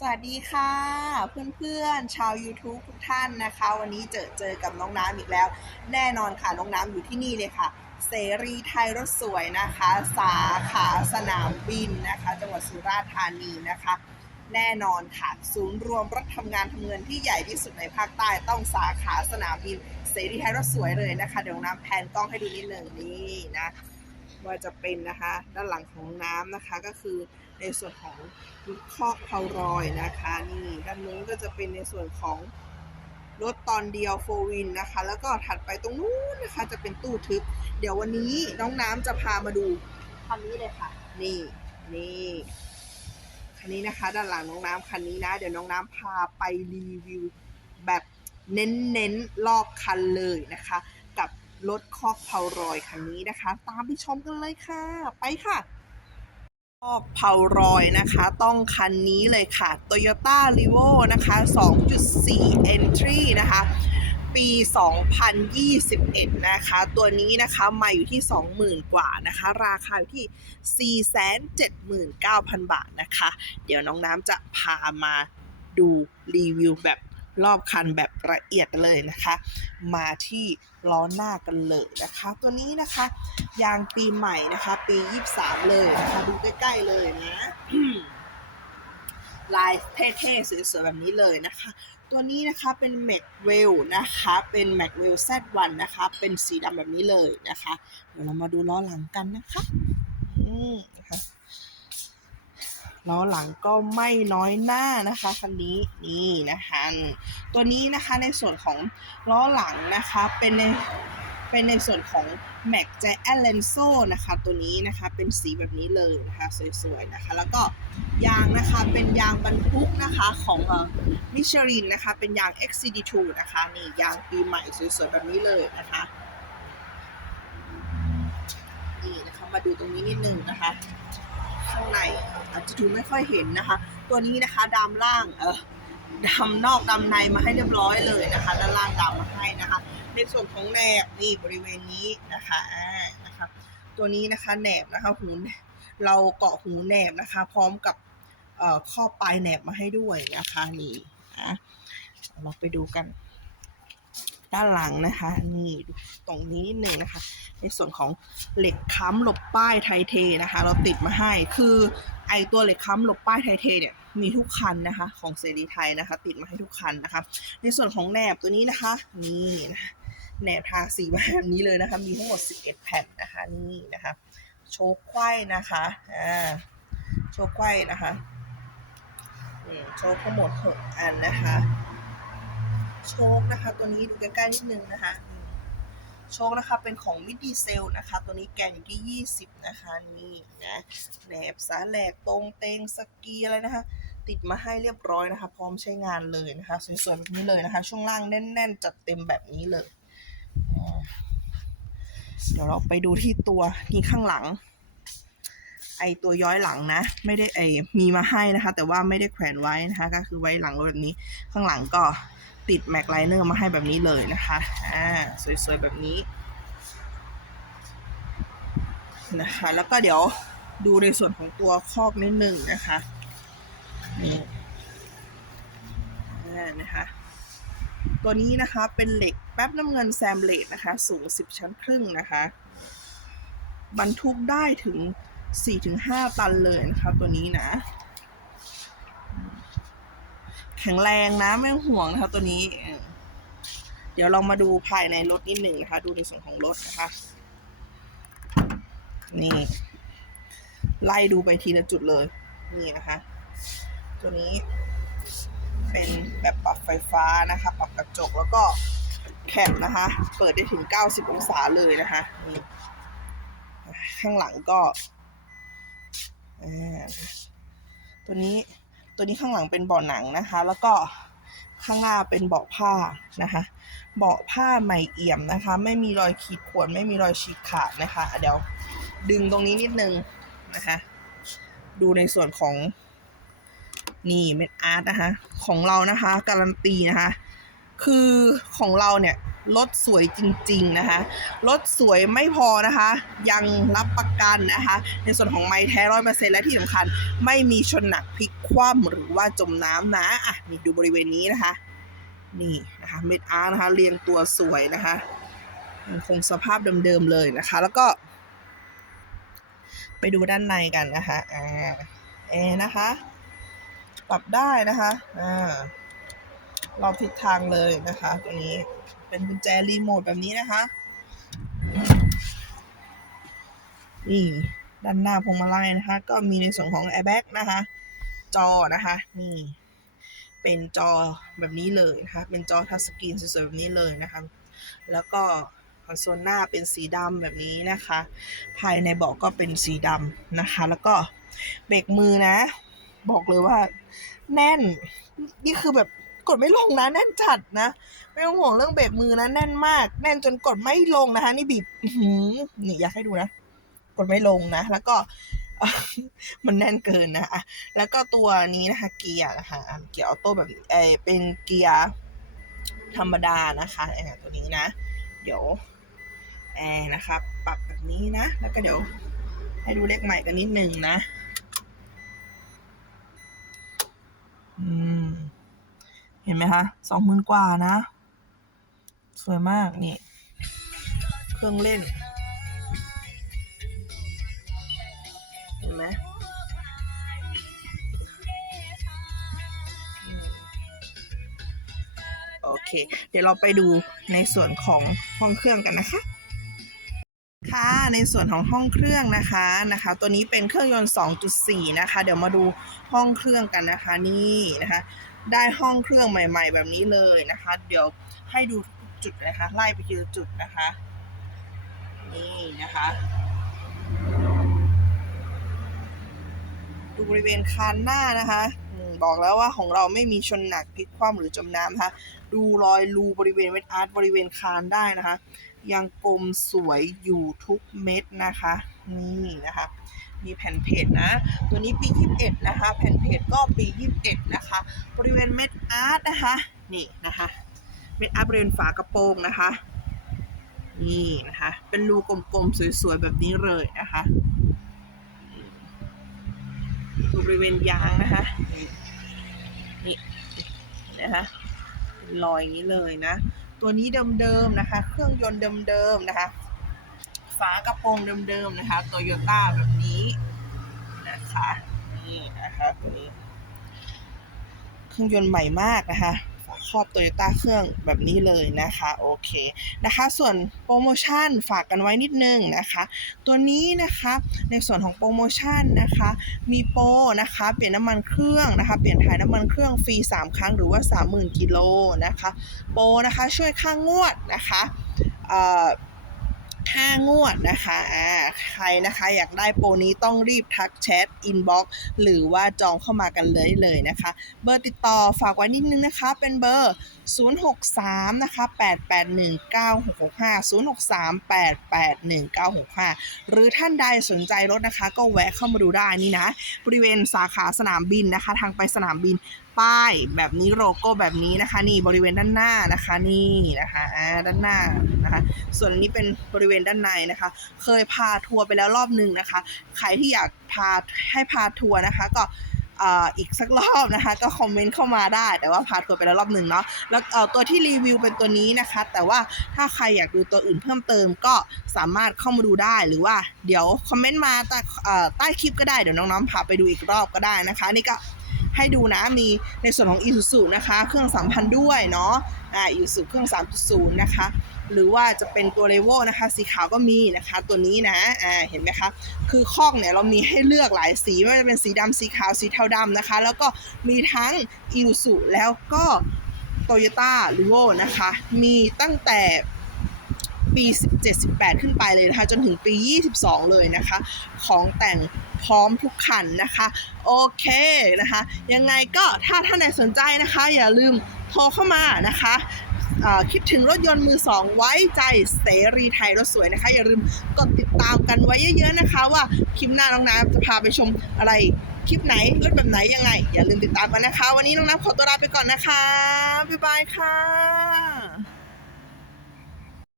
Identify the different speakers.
Speaker 1: สวัสดีค่ะเพื่อนๆชาว YouTube ทุกท่านนะคะ วันนี้เจอเจอกับน้องน้ำอีกแล้ว แน่นอนค่ะน้องน้ำอยู่ที่นี่เลยค่ะ เสรีไทยรถสวยนะคะ สาขาสนามบินนะคะ จังหวัดสุราษฎร์ธานีนะคะ แน่นอนค่ะ ศูนย์รวมรถทำงานทำเงินที่ใหญ่ที่สุดในภาคใต้ต้องสาขาสนามบิน เสรีไทยรถสวยเลยนะคะ เดี๋ยวน้ำแพนกล้องให้ดูนิดหนึ่งนี่นะว่าจะเป็นนะคะ ด้านหลังของน้ำนะคะก็คือ ในส่วนของคอกเพารอยนะคะนี่ด้านนู้นก็จะเป็นในส่วนของรถตอนเดียวโฟวินนะคะ แล้วก็ถัดไปตรงนู้นนะคะ จะเป็นตู้ทึบ เดี๋ยววันนี้น้องน้ำจะพามาดูคันนี้เลยค่ะ นี่นี่คันนี้นะคะ ด้านหลังน้องน้ำคันนี้นะ เดี๋ยวน้องน้ำพาไปรีวิวแบบเน้นๆรอบคันเลยนะคะ กับรถคอกเพารอยคันนี้นะคะ ตามไปชมกันเลยค่ะ ไปค่ะ คอกเพารอยนะคะต้องคันนี้เลยค่ะ Toyota r e v o นะคะ 2.4 Entry นะคะ ปี 2021 นะคะ ตัวนี้นะคะมาอยู่ที่ 20,000 กว่านะคะ ราคาอยู่ที่ 479,000 บาทนะคะ เดี๋ยวน้องน้ำจะพามาดูรีวิวแบบ รอบคันแบบละเอียดเลยนะคะ มาที่ล้อหน้ากันเลยนะคะ ตัวนี้นะคะ ยางปีใหม่นะคะ ปี 23 เลยนะคะดูใกล้ๆเลยนะลายเท่ๆสวยๆแบบนี้เลยนะคะ ตัวนี้นะคะเป็น m a c w e l l นะคะ เป็น m a c w e l l Z1 นะคะ เป็นสีดำแบบนี้เลยนะคะ เดี๋ยวเรามาดูล้อหลังกันนะคะ อืมนะคะ ล้อหลังก็ไม่น้อยหน้านะคะคันนี้นี่นะคะตัวนี้นะคะในส่วนของล้อหลังนะคะเป็นในเป็นในส่วนของ Mac j a y a n Lenso นะคะ ตัวนี้นะคะเป็นสีแบบนี้เลยนะคะสวยๆนะคะ แล้วก็ยางนะคะเป็นยางบรรทุกนะคะของมิชลินนะคะ เป็นยาง XCD2 นะคะนี่ยางปีใหม่สวยๆแบบนี้เลยนะคะนี่นะคะมาดูตรงนี้นิดนึงนะคะ ข้างในอาจจะดูไม่ค่อยเห็นนะคะ ตัวนี้นะคะดามล่างเออดำนอกดำในมาให้เรียบร้อยเลยนะคะด้านล่างดำมาให้นะคะ ในส่วนของแหนบนี่บริเวณนี้นะคะอ่านะคะตัวนี้นะคะแหนบนะคะหูเราเกาะหูแหนบนะคะ พร้อมกับเอ่อข้อปลายแหนบมาให้ด้วยนะคะนี่นะเราไปดูกัน ด้านหลังนะคะ นี่ตรงนี้นิดหนึ่งนะคะ ในส่วนของเหล็กค้ำหลบป้ายไทเทนะคะ เราติดมาให้คือไอตัวเหล็กค้ำหลบป้ายไทเทเนี่ยมีทุกคันนะคะ ของเซรีไทยนะคะ ติดมาให้ทุกคันนะคะ ในส่วนของแหนบตัวนี้นะคะ นี่นะแหนบทาสีมาแบบนี้เลยนะคะ มีทั้งหมด 11 แผ่นนะคะนี่นะคะ โชว์ไขว้นะคะอ่าโชว์ไขว้นะคะโชว์ทั้งหมด 6 อันนะคะ โชคนะคะ ตัวนี้ดูใกล้ๆนิดนึงนะคะ โชคนะคะเป็นของมิดดีเซลนะคะ ตัวนี้แกนอยู่ที่ 20 นะคะนี่นะแหนบสาแหลกตรงเตงสกีอะไรนะคะ ติดมาให้เรียบร้อยนะคะ พร้อมใช้งานเลยนะคะสวยๆแบบนี้เลยนะคะ ช่วงล่างแน่น ๆ จัดเต็มแบบนี้เลย เดี๋ยวเราไปดูที่ตัวนี่ข้างหลังไอตัวย้อยหลังนะ ไม่ได้ไอมีมาให้นะคะ แต่ว่าไม่ได้แขวนไว้นะคะ ก็คือไว้หลังรถแบบนี้ ข้างหลังก็ ติดแม็กไลเนอร์มาให้แบบนี้เลยนะคะ อ่า สวยๆ แบบนี้นะคะ แล้วก็เดี๋ยวดูในส่วนของตัวคอกนิดหนึ่งนะคะนี่นะคะ ตัวนี้นะคะเป็นเหล็กแป๊บน้ำเงินแซมเลดนะคะ สูง 10 ชั้นครึ่งนะคะ บรรทุกได้ถึง 4-5 ตันเลยนะคะ ตัวนี้นะ แข็งแรงนะไม่ต้องห่วงนะคะตัวนี้ เดี๋ยวเรามาดูภายในรถนิดหนึ่งนะคะ ดูในส่วนของรถนะคะ นี่ ไล่ดูไปทีละจุดเลย นี่นะคะ ตัวนี้เป็นแบบปรับไฟฟ้านะคะ ปรับกระจกแล้วก็แคปนะคะ เปิดได้ถึง 90 องศาเลยนะคะนี่ข้างหลังก็ ตัวนี้ ตัวนี้ข้างหลังเป็นเบาะหนังนะคะ แล้วก็ข้างหน้าเป็นเบาะผ้านะคะ เบาะผ้าใหม่เอี่ยมนะคะ ไม่มีรอยขีดข่วนไม่มีรอยฉีกขาดนะคะ เดี๋ยวดึงตรงนี้นิดนึงนะคะ ดูในส่วนของนี่เม็ดอาร์ตนะคะ ของเรานะคะ การันตีนะคะ คือของเราเนี่ย รถสวยจริงๆนะคะ รถสวยไม่พอนะคะ ยังรับประกันนะคะ ในส่วนของไม้แท้ร้อยเปอร์เซ็นและที่สำคัญ ไม่มีชนหนักพลิกคว่ำหรือว่าจมน้ำนะอะนี่ดูบริเวณนี้นะคะ นี่นะคะเม็ดอาร์นะคะเรียงตัวสวยนะคะยังคงสภาพเดิมๆเลยนะคะ แล้วก็ ไปดูด้านในกันนะคะอ่าแอร์นะคะ ปรับได้นะคะอ่ารอบทิศทางเลยนะคะตัวนี้ เป็นกุญแจรีโมทแบบนี้นะคะ นี่ด้านหน้าพวงมาลัยนะคะ ก็มีในส่วนของ airbag นะคะ จอนะคะ นี่ เป็นจอแบบนี้เลยนะคะ เป็นจอทัชสกรีนสวยๆแบบนี้เลยนะคะ แล้วก็คอนโซลหน้าเป็นสีดำแบบนี้นะคะ ภายในเบาะก็เป็นสีดำนะคะ แล้วก็เบรกมือนะ บอกเลยว่า แน่น นี่คือแบบ กดไม่ลงนะแน่นจัดนะ ไม่ต้องห่วงเรื่องเบรกมือนะแน่นมาก แน่นจนกดไม่ลงนะคะ นี่บีบหือนี่อยากให้ดูนะ กดไม่ลงนะ แล้วก็มันแน่นเกินนะอะแล้วก็ตัวนี้นะคะเกียร์นะคะเกียร์ออโต้แบบเอเป็นเกียร์ธรรมดานะคะเอตัวนี้นะ เดี๋ยวแอร์นะครับ ปรับแบบนี้นะ แล้วก็เดี๋ยวให้ดูเลขใหม่กันนิดนึงนะ อืม เห็นไหมคะสองหมื่นกว่านะ สวยมากนี่ เครื่องเล่น เห็นไหมอืมโอเค เดี๋ยวเราไปดูในส่วนของห้องเครื่องกันนะคะค่ะในส่วนของห้องเครื่องนะคะนะคะ ตัวนี้เป็นเครื่องยนต์ 2.4 นะคะ เดี๋ยวมาดูห้องเครื่องกันนะคะนี่นะคะ ได้ห้องเครื่องใหม่ ๆ แบบนี้เลยนะคะ เดี๋ยวให้ดูทุกจุดนะคะ ไล่ไปทีละจุดนะคะ นี่นะคะ ดูบริเวณคานหน้านะคะบอกแล้วว่าของเราไม่มีชนหนักพลิกคว่ำหรือจมน้ำนะคะดูรอยรูบริเวณเวทอาร์ตบริเวณคานได้นะคะ ยังกลมสวยอยู่ทุกเม็ดนะคะ นี่นะคะ มีแผ่นเพจนะ ตัวนี้ปี 21 นะคะ แผ่นเพจก็ปี 21 นะคะ บริเวณเม็ดอาร์ตนะคะ นี่นะคะ เม็ดอาร์ตบริเวณฝากระโปรงนะคะ นี่นะคะ เป็นรูกลมๆ สวยๆ แบบนี้เลยนะคะดูบริเวณยางนะคะ นี่นะคะเป็นรอยอย่างนี้เลยนะ ตัวนี้เดิมๆนะคะ เครื่องยนต์เดิมๆนะคะ ฝากระโปรงเดิมๆนะคะโตโยต้าแบบนี้นะคะนี่นะคะตัวนี้เครื่องยนต์ใหม่มากนะคะครอบโตโยต้าเครื่องแบบนี้เลยนะคะโอเคนะคะ ส่วนโปรโมชั่นฝากกันไว้นิดนึงนะคะ ตัวนี้นะคะในส่วนของโปรโมชั่นนะคะ มีโปรนะคะเปลี่ยนน้ำมันเครื่องนะคะเปลี่ยนถ่ายน้ำมันเครื่องฟรี 3 ครั้งหรือว่า 30,000กิโลนะคะโปรนะคะช่วยค่างวดนะคะ เอ่างวดนะคะอ่าใครนะคะอยากได้โปรนี้ต้องรีบทักแชทอินบ็อกซ์หรือว่าจองเข้ามากันเลยเลยนะคะ เบอร์ติดต่อฝากไว้นิดนึงนะคะ เป็นเบอร์ 063 นะคะ 8819665 063 8819665 หรือท่านใดสนใจรถนะคะ ก็แวะเข้ามาดูได้นี่นะ บริเวณสาขาสนามบินนะคะ ทางไปสนามบิน ป้ายแบบนี้โลโก้แบบนี้นะคะนี่บริเวณด้านหน้านะคะนี่นะคะอ่าด้านหน้านะคะส่วนนี้เป็นบริเวณด้านในนะคะ เคยพาทัวร์ไปแล้วรอบหนึ่งนะคะ ใครที่อยากพาให้พาทัวร์นะคะก็อ,อีกสักรอบนะคะ ก็คอมเมนต์เข้ามาได้ แต่ว่าพาทัวร์ไปแล้วรอบหนึ่งเนาะแล้วตัวที่รีวิวเป็นตัวนี้นะคะ แต่ว่าถ้าใครอยากดูตัวอื่นเพิ่มเติมก็สามารถเข้ามาดูได้หรือว่าเดี๋ยวคอมเมนต์มาใต้ใต้คลิปก็ได้เดี๋ยวน้องๆพาไปดูอีกรอบก็ได้นะคะนี่ก็ ให้ดูนะมีในส่วนของ Isuzu นะคะเครื่อง3,000 ด้วยเนาะอ่า Isuzu เครื่อง 3.0 นะคะหรือว่าจะเป็นตัว r e v o นะคะ สีขาวก็มีนะคะตัวนี้นะอ่าเห็นไหมคะ คือคอกเนี่ยเรามีให้เลือกหลายสีไม่ว่าจะเป็นสีดำสีขาวสีเทาดำนะคะ แล้วก็มีทั้ง Isuzu แล้วก็ Toyota r e v o นะคะ มีตั้งแต่ปี 17-18 ขึ้นไปเลยนะคะ จนถึงปี 22 เลยนะคะ ของแต่ง พร้อมทุกคันนะคะโอเคนะคะยังไงก็ถ้าท่านใดสนใจนะคะ อย่าลืมโทรเข้ามานะคะคิดถึงรถยนต์มือสองไว้ใจเสรีไทยรถสวยนะคะ อย่าลืมกดติดตามกันไว้เยอะๆนะคะ ว่าคลิปหน้าน้องน้ำจะพาไปชมอะไรคลิปไหนรถแบบไหนยังไง อย่าลืมติดตามกันนะคะ วันนี้น้องน้ำขอตัวลาไปก่อนนะคะ บ๊ายบายค่ะ